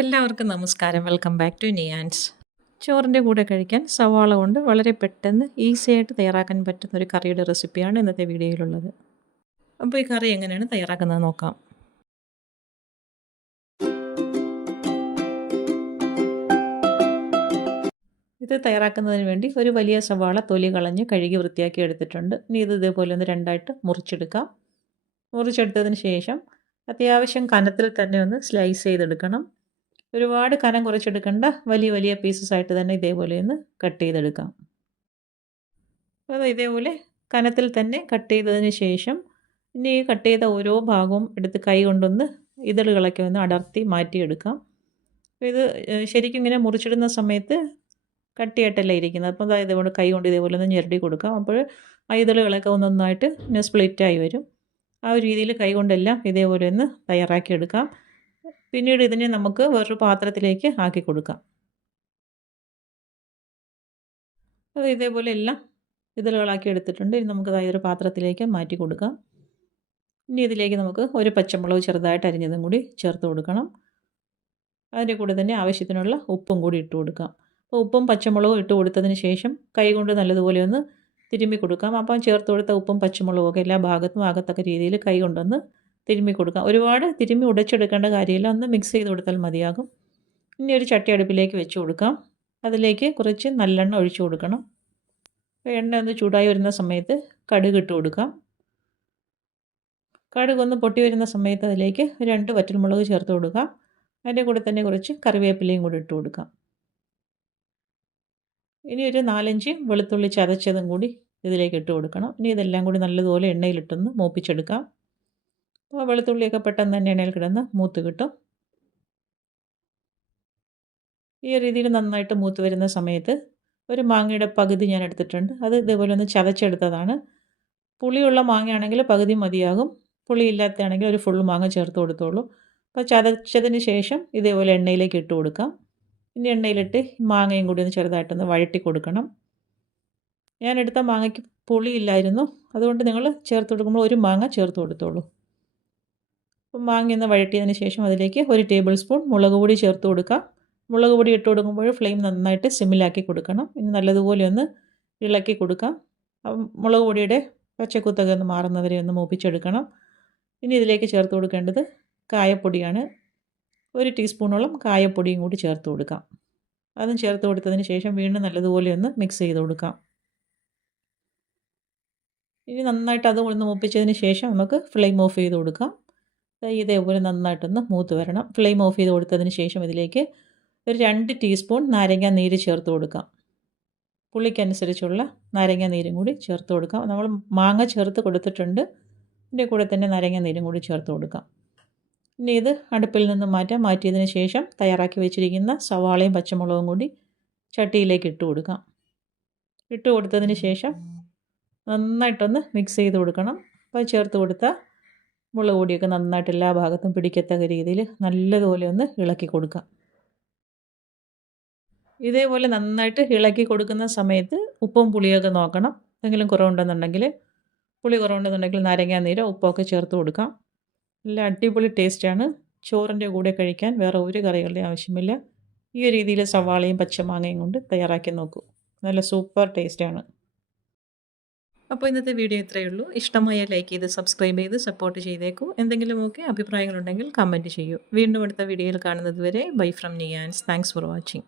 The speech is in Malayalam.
എല്ലാവർക്കും നമസ്കാരം. വെൽക്കം ബാക്ക് ടു നിയാൻസ്. ചോറിൻ്റെ കൂടെ കഴിക്കാൻ സവാള കൊണ്ട് വളരെ പെട്ടെന്ന് ഈസി ആയിട്ട് തയ്യാറാക്കാൻ പറ്റുന്ന ഒരു കറിയുടെ റെസിപ്പിയാണ് ഇന്നത്തെ വീഡിയോയിലുള്ളത്. അപ്പോൾ ഈ കറി എങ്ങനെയാണ് തയ്യാറാക്കുന്നത് നോക്കാം. ഇത് തയ്യാറാക്കുന്നതിന് വേണ്ടി ഒരു വലിയ സവാള തൊലി കളഞ്ഞ് കഴുകി വൃത്തിയാക്കി എടുത്തിട്ടുണ്ട്. ഇനി ഇത് ഇതേപോലെ ഒന്ന് രണ്ടായിട്ട് മുറിച്ചെടുക്കാം. മുറിച്ചെടുത്തതിന് ശേഷം അത്യാവശ്യം കനത്തിൽ തന്നെ ഒന്ന് സ്ലൈസ് ചെയ്തെടുക്കണം. ഒരുപാട് കനം കുറച്ചെടുക്കേണ്ട, വലിയ വലിയ പീസസ് ആയിട്ട് തന്നെ ഇതേപോലെ ഒന്ന് കട്ട് ചെയ്തെടുക്കാം. അപ്പോൾ ഇതേപോലെ കനത്തിൽ തന്നെ കട്ട് ചെയ്തതിന് ശേഷം ഇനി കട്ട് ചെയ്ത ഓരോ ഭാഗവും എടുത്ത് കൈ കൊണ്ടൊന്ന് ഇതളുകളൊക്കെ ഒന്ന് അടർത്തി മാറ്റിയെടുക്കാം. അപ്പോൾ ഇത് ശരിക്കും ഇങ്ങനെ മുറിച്ചിടുന്ന സമയത്ത് കട്ടിയായിട്ടല്ല ഇരിക്കുന്നത്. അപ്പോൾ അതായത് ഇതുകൊണ്ട് കൈ കൊണ്ട് ഇതേപോലെ ഒന്ന് ഞെരടി കൊടുക്കാം. അപ്പോൾ ആ ഇതളുകളൊക്കെ ഒന്നൊന്നായിട്ട് സ്പ്ലിറ്റായി വരും. ആ ഒരു രീതിയിൽ കൈ കൊണ്ടെല്ലാം ഇതേപോലെ ഒന്ന് തയ്യാറാക്കിയെടുക്കാം. പിന്നീട് ഇതിനെ നമുക്ക് വേറൊരു പാത്രത്തിലേക്ക് ആക്കി കൊടുക്കാം. അത് ഇതേപോലെ എല്ലാം ഇതളുകളാക്കി എടുത്തിട്ടുണ്ട്. ഇനി നമുക്ക് ഒരു പാത്രത്തിലേക്ക് മാറ്റി കൊടുക്കാം. ഇനി ഇതിലേക്ക് നമുക്ക് ഒരു പച്ചമുളക് ചെറുതായിട്ട് അരിഞ്ഞതും കൂടി ചേർത്ത് കൊടുക്കണം. അതിൻ്റെ കൂടെ തന്നെ ആവശ്യത്തിനുള്ള ഉപ്പും കൂടി ഇട്ട് കൊടുക്കാം. അപ്പോൾ ഉപ്പും പച്ചമുളകും ഇട്ട് കൊടുത്തതിന് ശേഷം കൈ കൊണ്ട് നല്ലതുപോലെ ഒന്ന് തിരുമ്മി കൊടുക്കാം. അപ്പം ചേർത്ത് കൊടുത്ത ഉപ്പും പച്ചമുളകും ഒക്കെ എല്ലാ ഭാഗത്തും ആകത്തക്ക രീതിയിൽ കൈ കൊണ്ടൊന്ന് തിരുമ്മി കൊടുക്കാം. ഒരുപാട് തിരുമ്മി ഉടച്ചെടുക്കേണ്ട കാര്യമില്ല, ഒന്ന് മിക്സ് ചെയ്ത് കൊടുത്താൽ മതിയാകും. ഇനി ഒരു ചട്ടി അടുപ്പിലേക്ക് വെച്ച് കൊടുക്കാം. അതിലേക്ക് കുറച്ച് നല്ലെണ്ണ ഒഴിച്ചു കൊടുക്കണം. എണ്ണ ഒന്ന് ചൂടായി വരുന്ന സമയത്ത് കടുക് ഇട്ട് കൊടുക്കാം. കടുക് ഒന്ന് പൊട്ടി വരുന്ന സമയത്ത് അതിലേക്ക് 2 വറ്റൽമുളക് ചേർത്ത് കൊടുക്കാം. അതിൻ്റെ കൂടെ തന്നെ കുറച്ച് കറിവേപ്പിലയും കൂടി ഇട്ട് കൊടുക്കാം. ഇനി ഒരു 4-5 വെളുത്തുള്ളി ചതച്ചതും കൂടി ഇതിലേക്ക് ഇട്ട് കൊടുക്കണം. ഇനി ഇതെല്ലാം കൂടി നല്ലതുപോലെ എണ്ണയിലിട്ടൊന്ന് മൂപ്പിച്ചെടുക്കാം. അപ്പോൾ വെളുത്തുള്ളിയൊക്കെ പെട്ടെന്ന് തന്നെ എണ്ണയിൽ കിടന്ന് മൂത്ത് കിട്ടും. ഈ രീതിയിൽ നന്നായിട്ട് മൂത്ത് വരുന്ന സമയത്ത് ഒരു മാങ്ങയുടെ പകുതി ഞാൻ എടുത്തിട്ടുണ്ട്. അത് ഇതേപോലെ ഒന്ന് ചതച്ചെടുത്തതാണ്. പുളിയുള്ള മാങ്ങയാണെങ്കിൽ പകുതി മതിയാകും. പുളി ഇല്ലാത്തതാണെങ്കിൽ ഒരു ഫുൾ മാങ്ങ ചേർത്ത് കൊടുത്തോളൂ. അപ്പോൾ ചതച്ചതിന് ശേഷം ഇതേപോലെ എണ്ണയിലേക്ക് ഇട്ട് കൊടുക്കാം. ഇനി എണ്ണയിലിട്ട് മാങ്ങയും കൂടി ഒന്ന് ചെറുതായിട്ടൊന്ന് വഴറ്റി കൊടുക്കണം. ഞാൻ എടുത്ത മാങ്ങയ്ക്ക് പുളി ഇല്ലായിരുന്നു, അതുകൊണ്ട് നിങ്ങൾ ചേർത്ത് കൊടുക്കുമ്പോൾ ഒരു മാങ്ങ ചേർത്ത് കൊടുത്തോളൂ. അപ്പം മാങ്ങ ഒന്ന് വഴറ്റിയതിന് ശേഷം അതിലേക്ക് 1 ടേബിൾ സ്പൂൺ മുളക് പൊടി ചേർത്ത് കൊടുക്കാം. മുളക് പൊടി ഇട്ട് കൊടുക്കുമ്പോൾ ഫ്ലെയിം നന്നായിട്ട് സിമ്മിലാക്കി കൊടുക്കണം. ഇനി നല്ലതുപോലെ ഒന്ന് ഇളക്കി കൊടുക്കാം. മുളക് പൊടിയുടെ പച്ചക്കുത്തൊക്കെ ഒന്ന് മാറുന്നവരെ ഒന്ന് മൂപ്പിച്ചെടുക്കണം. ഇനി ഇതിലേക്ക് ചേർത്ത് കൊടുക്കേണ്ടത് കായപ്പൊടിയാണ്. 1 ടീസ്പൂണോളം കായപ്പൊടിയും കൂടി ചേർത്ത് കൊടുക്കാം. അതും ചേർത്ത് കൊടുത്തതിന് ശേഷം വീണ്ടും നല്ലതുപോലെ ഒന്ന് മിക്സ് ചെയ്ത് കൊടുക്കാം. ഇനി നന്നായിട്ട് അത് ഒന്ന് മൂപ്പിച്ചതിന് ശേഷം നമുക്ക് ഫ്ലെയിം ഓഫ് ചെയ്ത് കൊടുക്കാം. ഇതേപോലെ നന്നായിട്ടൊന്ന് മൂത്ത് വരണം. ഫ്ലെയിം ഓഫ് ചെയ്ത് കൊടുത്തതിന് ശേഷം ഇതിലേക്ക് ഒരു 2 ടീസ്പൂൺ നാരങ്ങ നീര് ചേർത്ത് കൊടുക്കാം. പുളിക്കനുസരിച്ചുള്ള നാരങ്ങ നീരും കൂടി ചേർത്ത് കൊടുക്കാം. നമ്മൾ മാങ്ങ ചേർത്ത് കൊടുത്തിട്ടുണ്ട്. ഇതിൻ്റെ കൂടെ തന്നെ നാരങ്ങ നീരും കൂടി ചേർത്ത് കൊടുക്കാം. ഇനി ഇത് അടുപ്പിൽ നിന്ന് മാറ്റിയതിന് ശേഷം തയ്യാറാക്കി വെച്ചിരിക്കുന്ന സവാളയും പച്ചമുളകും കൂടി ചട്ടിയിലേക്ക് ഇട്ട് കൊടുക്കാം. ഇട്ട് കൊടുത്തതിന് ശേഷം നന്നായിട്ടൊന്ന് മിക്സ് ചെയ്ത് കൊടുക്കണം. അപ്പോൾ ചേർത്ത് കൊടുത്ത മുളക് പൊടിയൊക്കെ നന്നായിട്ട് എല്ലാ ഭാഗത്തും പിടിക്കത്തക്ക രീതിയിൽ നല്ലതുപോലെ ഒന്ന് ഇളക്കി കൊടുക്കാം. ഇതേപോലെ നന്നായിട്ട് ഇളക്കി കൊടുക്കുന്ന സമയത്ത് ഉപ്പും പുളിയൊക്കെ നോക്കണം. എന്തെങ്കിലും കുറവുണ്ടെന്നുണ്ടെങ്കിൽ, പുളി കുറവുണ്ടെന്നുണ്ടെങ്കിൽ നാരങ്ങാ നീരോ ഉപ്പൊക്കെ ചേർത്ത് കൊടുക്കാം. നല്ല അടിപൊളി ടേസ്റ്റാണ്. ചോറിൻ്റെ കൂടെ കഴിക്കാൻ വേറെ ഒരു കറികളുടെ ആവശ്യമില്ല. ഈ ഒരു രീതിയിൽ സവാളയും പച്ചമാങ്ങയും കൊണ്ട് തയ്യാറാക്കി നോക്കൂ. നല്ല സൂപ്പർ ടേസ്റ്റാണ്. അപ്പോൾ ഇന്നത്തെ വീഡിയോ ഇത്രയേ ഉള്ളൂ. ഇഷ്ടമായ ലൈക്ക് ചെയ്ത് സബ്സ്ക്രൈബ് ചെയ്ത് സപ്പോർട്ട് ചെയ്തേക്കൂ. എന്തെങ്കിലുമൊക്കെ അഭിപ്രായങ്ങളുണ്ടെങ്കിൽ കമൻറ്റ് ചെയ്യൂ. വീണ്ടും അടുത്ത വീഡിയോയിൽ കാണുന്നത് വരെ ബൈ ഫ്രം നിയാൻസ്. Thanks for watching.